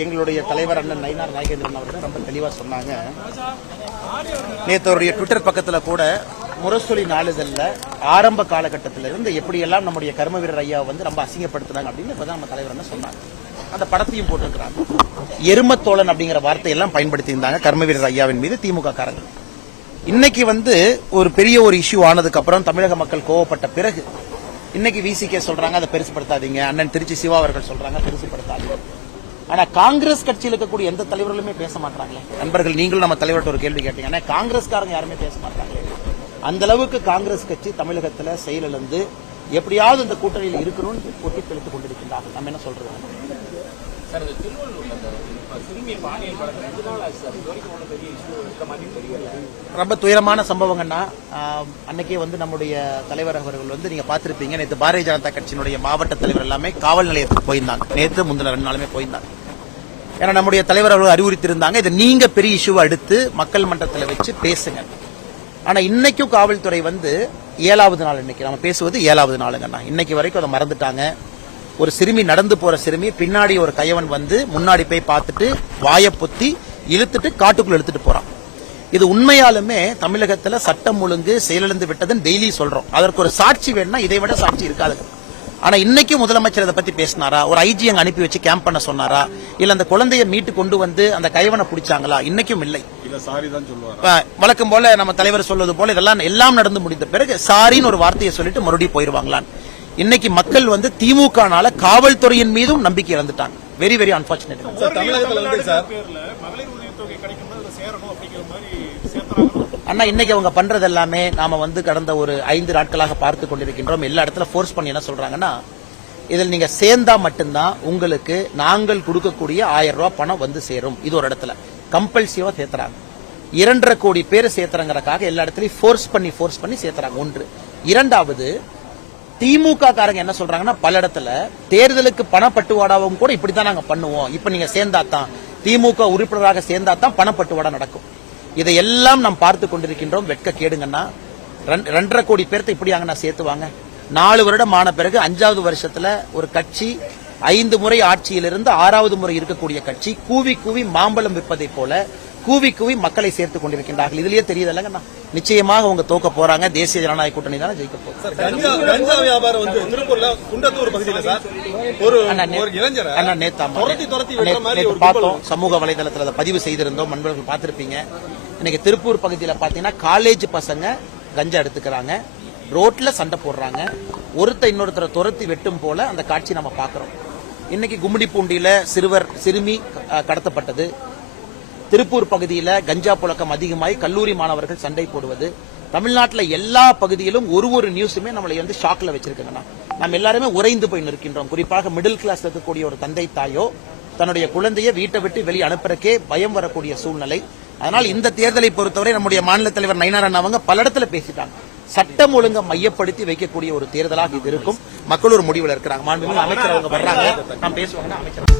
எங்களுடைய தலைவர் அண்ணன் நயினார் நாகேந்திரன் அவர்கள் ரொம்ப தெளிவா சொன்னாங்க. நேத்து அவருடைய ட்விட்டர் பக்கத்துல கூட முரசொலி நாளிதழ்ல ஆரம்ப காலகட்டத்தில இருந்து எப்படியெல்லாம் நம்முடைய கர்ம வீரர் ஐயா வந்து ரொம்ப அசிங்கப்படுத்தினாங்க அப்படின்னு இப்பதான் நம்ம தலைவர் என்ன சொன்னாங்க. அந்த படத்தையும் போட்டிருக்கிறாங்க. எருமத்தோழன் அப்படிங்கிற வார்த்தையெல்லாம் பயன்படுத்தி இருந்தாங்க கர்ம வீரர் ஐயாவின் மீது திமுக காரங்க இன்னைக்கு வந்து ஒரு பெரிய ஒரு இஷ்யூ ஆனதுக்கு அப்புறம் தமிழக மக்கள் கோவப்பட்ட பிறகு இன்னைக்கு விசிகே சொல்றாங்க அதை பெருசுப்படுத்தாதீங்க அண்ணன் திருச்சி சிவா அவர்கள் சொல்றாங்க பெருசுப்படுத்தாதீங்க ஆனா காங்கிரஸ் கட்சியில் இருக்கக்கூடிய எந்த தலைவர்களுமே பேச மாட்டாங்களே? நண்பர்கள் நீங்களும் நம்ம தலைவர்கிட்ட ஒரு கேள்வி கேட்டீங்க. ஆனா காங்கிரஸ்காரங்க யாருமே பேச மாட்டாங்களே? அந்த அளவுக்கு காங்கிரஸ் கட்சி தமிழகத்துல செயலிழந்து எப்படியாவது இந்த கூட்டணியில் இருக்கணும்னு ஒட்டி தெளித்துக் கொண்டிருக்கின்றார்கள். நம்ம என்ன சொல்றோம் சார் இந்த திருவள்ளூர் அந்த சிறுமி பாலியல் ரெண்டு நாள் ஆச்சு சார் இது வரைக்கும் ஒன்றும் பெரிய இஷ்யூ மாதிரி தெரியல. ரொம்ப துயரமான சம்பவங்கள்னா அன்னைக்கே வந்து நம்முடைய தலைவர் அவர்கள் வந்து நீங்க பார்த்திருப்பீங்க. நேற்று பாரதிய ஜனதா கட்சியினுடைய மாவட்ட தலைவர் எல்லாமே காவல் நிலையத்துக்கு போயிருந்தாங்க. நேற்று முந்தின ரெண்டு நாளுமே போயிருந்தாங்க. ஏன்னா நம்முடைய தலைவர் அவர்கள் அறிவுறுத்தியிருந்தாங்க. இதை நீங்க பெரிய இஷ்யூவை எடுத்து மக்கள் மன்றத்தில் வச்சு பேசுங்க. ஆனா இன்னைக்கும் காவல்துறை வந்து ஏழாவது நாள் இன்னைக்கு நம்ம பேசுவது ஏழாவது நாளுங்கண்ணா இன்னைக்கு வரைக்கும் அதை மறந்துட்டாங்க. ஒரு சிறுமி நடந்து போற சிறுமி பின்னாடி ஒரு கையவன் வந்து முன்னாடி போய் பார்த்துட்டு வாயை பொத்தி இழுத்துட்டு காட்டுக்குள்ள இழுத்துட்டு போறான். இது உண்மையாலுமே தமிழகத்துல சட்டம் ஒழுங்கு செயலிழந்து விட்டதுன்னு டெய்லி சொல்றோம். அதற்கு ஒரு சாட்சி வேணும்னா இதை விட சாட்சி இருக்காது. ஆனா இன்னைக்கும் முதலமைச்சர் இதை பத்தி பேசினாரா? ஒரு ஐஜி அங்க அனுப்பி வச்சு கேம்ப் பண்ண சொன்னாரா? இல்ல அந்த குழந்தைய மீட்டு கொண்டு வந்து அந்த கைவனை பிடிச்சாங்களா? இன்னைக்கும் இல்லை. வழக்கம் போல நம்ம தலைவர் சொல்வது போல இதெல்லாம் எல்லாம் நடந்து முடிந்த பிறகு சாரின்னு ஒரு வார்த்தையை சொல்லிட்டு மறுபடியும் போயிருவாங்களான் இன்னைக்கு மக்கள் வந்து திமுகனால காவல்துறையின் மீதும் நம்பிக்கை இழந்துட்டாங்க. வெரி வெரி அன்பார்ச்சுனேட் தமிழகத்துல வந்து சார். அண்ணா இன்னைக்கு அவங்க பண்றது எல்லாமே நாம வந்து கடந்த ஒரு ஐந்து நாட்களாக பார்த்து கொண்டிருக்கின்றோம். எல்லா இடத்துல ஃபோர்ஸ் பண்ணி என்ன சொல்றாங்கன்னா இதில் நீங்க சேர்ந்தா மட்டும்தான் உங்களுக்கு நாங்கள் கொடுக்கக்கூடிய ஆயிரம் ரூபாய் பணம் வந்து சேரும். இது ஒரு இடத்துல. கம்பல்சிவா சேர்த்துறாங்க. இரண்டரை கோடி பேர் சேர்த்துறங்கிறக்காக எல்லா இடத்துலயும் ஃபோர்ஸ் பண்ணி ஃபோர்ஸ் பண்ணி சேர்த்துறாங்க. ஒன்று. இரண்டாவது திமுக காரங்க என்ன சொல்றாங்கன்னா பல இடத்துல தேர்தலுக்கு பணப்பட்டுவாடாவும் கூட இப்படித்தான் நாங்க பண்ணுவோம். இப்ப நீங்க சேர்ந்தா தான் திமுக உறுப்பினராக சேர்ந்தா தான் பணப்பட்டுவாடா நடக்கும். இதையெல்லாம் நாம் பார்த்து கொண்டிருக்கின்றோம். வெட்க கேடுங்கன்னா ரெண்டரை கோடி பேர்த்த இப்படி அங்க நான் சேர்த்துவாங்க. நாலு வருடம் ஆன பிறகு அஞ்சாவது வருஷத்துல ஒரு கட்சி ஐந்து முறை ஆட்சியிலிருந்து ஆறாவது முறை இருக்கக்கூடிய கட்சி கூவி கூவி மாம்பழம் விற்பதை போல கூவி கூவி மக்களை சேர்த்துக் கொண்டிருக்கின்றார்கள். இதுலயே தெரியுதல்லங்கண்ணா நிச்சயமாக அவங்க தோக்க போறாங்க. தேசிய ஜனநாயக கூட்டணி தான் ஜெயிக்க போகுது. பார்த்தோம். சமூக வலைதளத்துல அதை பதிவு செய்திருந்தோம். நண்பர்கள் பார்த்திருப்பீங்க. இன்னைக்கு திருப்பூர் பகுதியில பாத்தீங்கன்னா காலேஜ் பசங்க கஞ்சா எடுத்துக்கிறாங்க. ரோட்ல சண்டை போடுறாங்க. ஒருத்த இன்னொருத்தரை துரத்தி வெட்டும் போல அந்த காட்சி நம்ம பார்க்கிறோம். இன்னைக்கு கும்மிடிப்பூண்டியில சிறுவர் சிறுமி கடத்தப்பட்டது. திருப்பூர் பகுதியில் கஞ்சா புழக்கம் அதிகமாகி கல்லூரி மாணவர்கள் சண்டை போடுவது. தமிழ்நாட்டில் எல்லா பகுதியிலும் ஒரு ஒரு நியூஸுமே நம்மளை வந்து ஷாக்ல வச்சிருக்குங்கண்ணா. நம்ம எல்லாருமே உறைந்து போய் நிற்கின்றோம். குறிப்பாக மிடில் கிளாஸ் இருக்கக்கூடிய ஒரு தந்தை தாயோ தன்னுடைய குழந்தையை வீட்டை விட்டு வெளியே அனுப்புறக்கே பயம் வரக்கூடிய சூழ்நிலை. அதனால் இந்த தேர்தலை பொறுத்தவரை நம்முடைய மாநில தலைவர் நயினாரன் அவங்க பல இடத்துல பேசிட்டாங்க. சட்டம் ஒழுங்கை மையப்படுத்தி வைக்கக்கூடிய ஒரு தேர்தலாக இது இருக்கும். மக்கள் ஒரு முடிவில் இருக்கிறாங்க. மாண்புமிகு அமைச்சர் அவங்க வர்றாங்க. நான் பேசுவாங்க அமைச்சர்.